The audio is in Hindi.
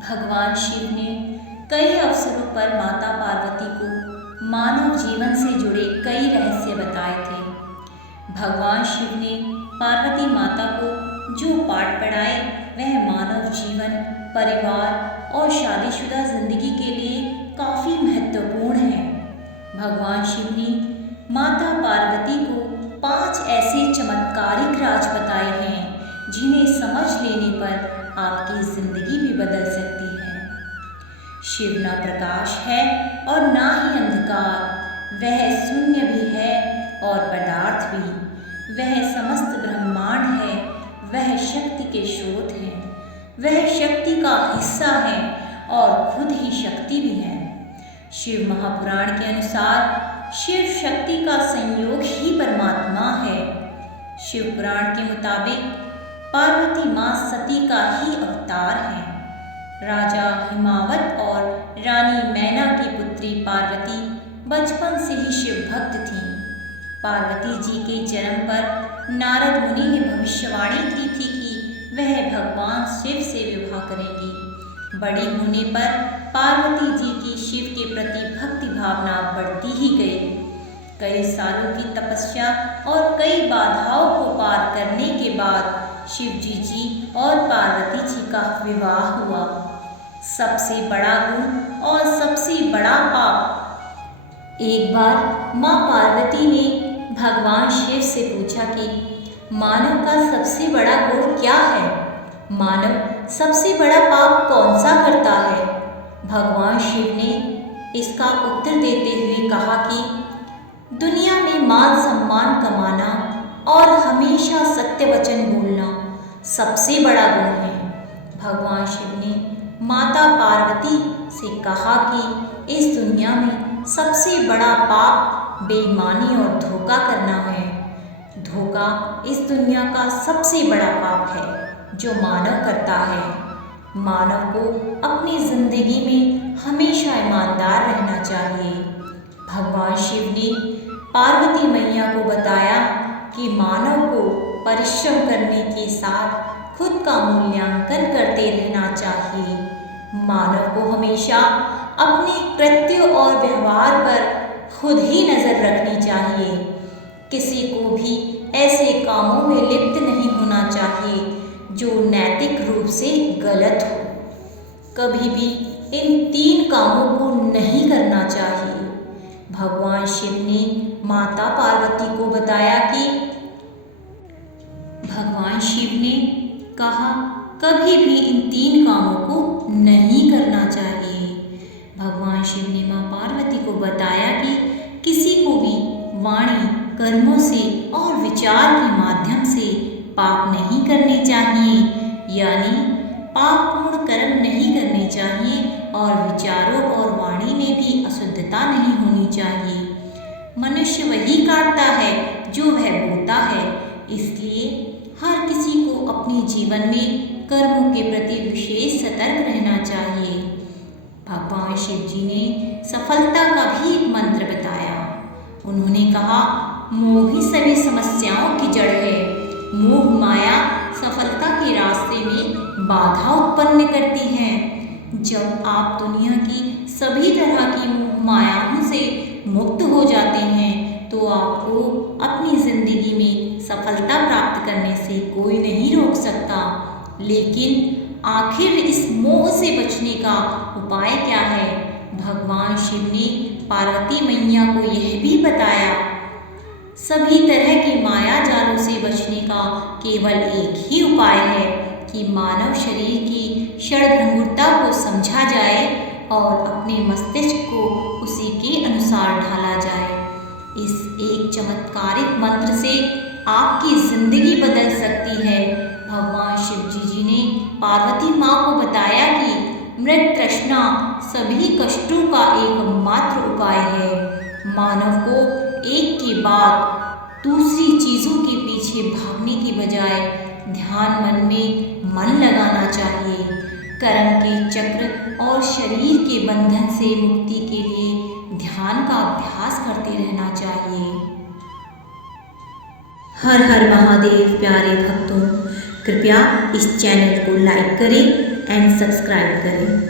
भगवान शिव ने कई अवसरों पर माता पार्वती को मानव जीवन से जुड़े कई रहस्य बताए थे। भगवान शिव ने पार्वती माता को जो पाठ पढ़ाए वह मानव जीवन, परिवार और शादीशुदा जिंदगी के लिए काफ़ी महत्वपूर्ण है। भगवान शिव ने माता पार्वती को 5 ऐसे चमत्कारिक राज बताए हैं जिन्हें समझ लेने पर आपकी जिंदगी भी बदल सकती है। शिव न प्रकाश है और ना ही अंधकार, वह शून्य भी है और पदार्थ भी। वह समस्त ब्रह्मांड है, वह शक्ति के स्रोत है, वह शक्ति का हिस्सा है और खुद ही शक्ति भी है। शिव महापुराण के अनुसार शिव शक्ति का संयोग ही परमात्मा है। शिव पुराण के मुताबिक पार्वती माँ सती का ही अवतार है। राजा हिमावत और रानी मैना की पुत्री पार्वती बचपन से ही शिव भक्त थीं। पार्वती जी के जन्म पर नारद मुनि ने भविष्यवाणी की थी कि वह भगवान शिव से विवाह करेंगी। बड़ी होने पर पार्वती जी की शिव के प्रति भक्ति भावना बढ़ती ही गई। कई सालों की तपस्या और कई बाधाओं को पार करने के बाद शिव जी और पार्वती जी का विवाह हुआ। सबसे बड़ा गुण और सबसे बड़ा पाप। एक बार माँ पार्वती ने भगवान शिव से पूछा कि मानव का सबसे बड़ा गुण क्या है? मानव सबसे बड़ा पाप कौन सा करता है? भगवान शिव ने इसका उत्तर देते हुए कहा कि दुनिया में मान सम्मान कमाना और हमेशा सत्य वचन बोलना सबसे बड़ा गुण है। भगवान शिव ने माता पार्वती से कहा कि इस दुनिया में सबसे बड़ा पाप बेईमानी और धोखा करना है। धोखा इस दुनिया का सबसे बड़ा पाप है जो मानव करता है। मानव को अपनी जिंदगी में हमेशा ईमानदार रहना चाहिए। भगवान शिव ने पार्वती मैया को बताया कि मानव को परिश्रम करने के साथ खुद का मूल्यांकन करते रहना चाहिए। मानव को हमेशा अपने कृत्य और व्यवहार पर खुद ही नज़र रखनी चाहिए। किसी को भी ऐसे कामों में लिप्त नहीं होना चाहिए जो नैतिक रूप से गलत हो। कभी भी इन 3 कामों को नहीं करना चाहिए। भगवान शिव ने माता पार्वती को बताया कि भगवान शिव ने कहा कभी भी इन 3 कामों को नहीं करना चाहिए। भगवान शिव ने माँ पार्वती को बताया कि किसी को भी वाणी, कर्मों से और विचार के माध्यम से पाप नहीं करने चाहिए, यानी पापपूर्ण कर्म नहीं करने चाहिए और विचारों और वाणी में भी अशुद्धता नहीं होनी चाहिए। मनुष्य वही काटता है जो वह बोता है, इसलिए हर किसी को अपने जीवन में कर्मों के प्रति विशेष सतर्क रहना चाहिए। भगवान शिव जी ने सफलता का भी एक मंत्र बताया। उन्होंने कहा मोह ही सभी समस्याओं की जड़ है। मोह माया सफलता के रास्ते में बाधा उत्पन्न करती है। जब आप दुनिया की सभी तरह की मोह मायाओं से मुक्त हो जाते हैं तो आपको अपनी जिंदगी में सफलता प्राप्त करने से कोई नहीं रोक सकता। लेकिन आखिर इस मोह से बचने का उपाय क्या है? भगवान शिव ने पार्वती मैया को यह भी बताया, सभी तरह के माया जालों से बचने का केवल एक ही उपाय है कि मानव शरीर की षड्भंगुरता को समझा जाए और अपने मस्तिष्क को उसी के अनुसार ढाला जाए। इस एक चमत्कारिक मंत्र से आपकी जिंदगी बदल सकती है। भगवान शिव जी ने पार्वती माँ को बताया कि मृत तृष्णा सभी कष्टों का एकमात्र उपाय है। मानव को एक के बाद दूसरी चीज़ों के पीछे भागने की बजाय ध्यान मन में मन लगाना चाहिए। कर्म के चक्र और शरीर के बंधन से मुक्ति के लिए ध्यान का अभ्यास करते रहना चाहिए। हर हर महादेव प्यारे भक्तों, कृपया इस चैनल को लाइक करें एंड सब्सक्राइब करें।